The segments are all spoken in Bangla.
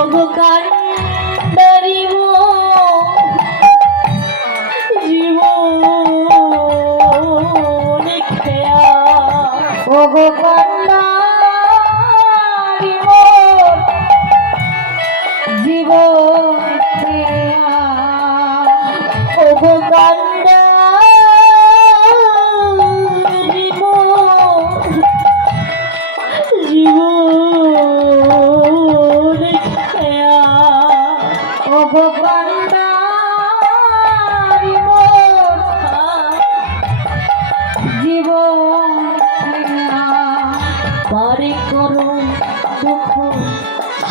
অবকার দারিব জীবন খেয়া। ওগো পারে করো দুঃখ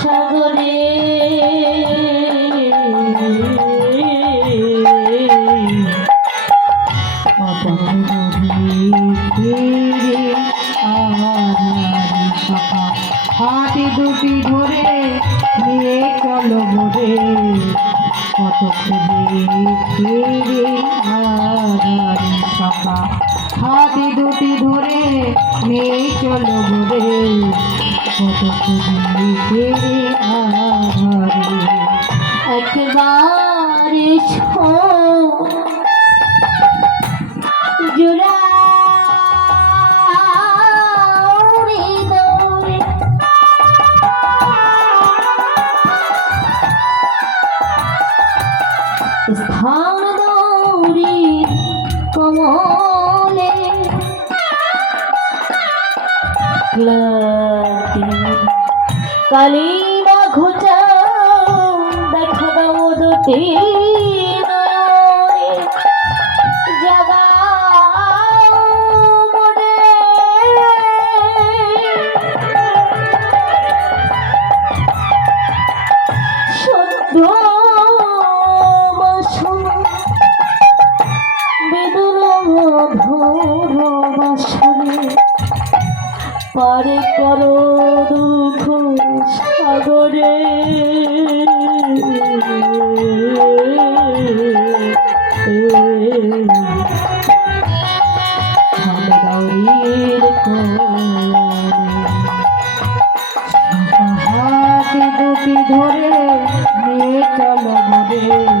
সাগরে। হাতে দুটি ধরে নিয়ে চলো ভরে কত খুঁজে হাতে দুটি ধরে নিয়ে চলো ভরে কত একবার ছো জুড়া স্থান দৌড়ি কমলে ক্লান্তি কালিমা ঘুচা দেখা দাও দুটি নয়নে জাগাও পারে করো দুঃখ সাগরে। ধরে নিয়ে চলো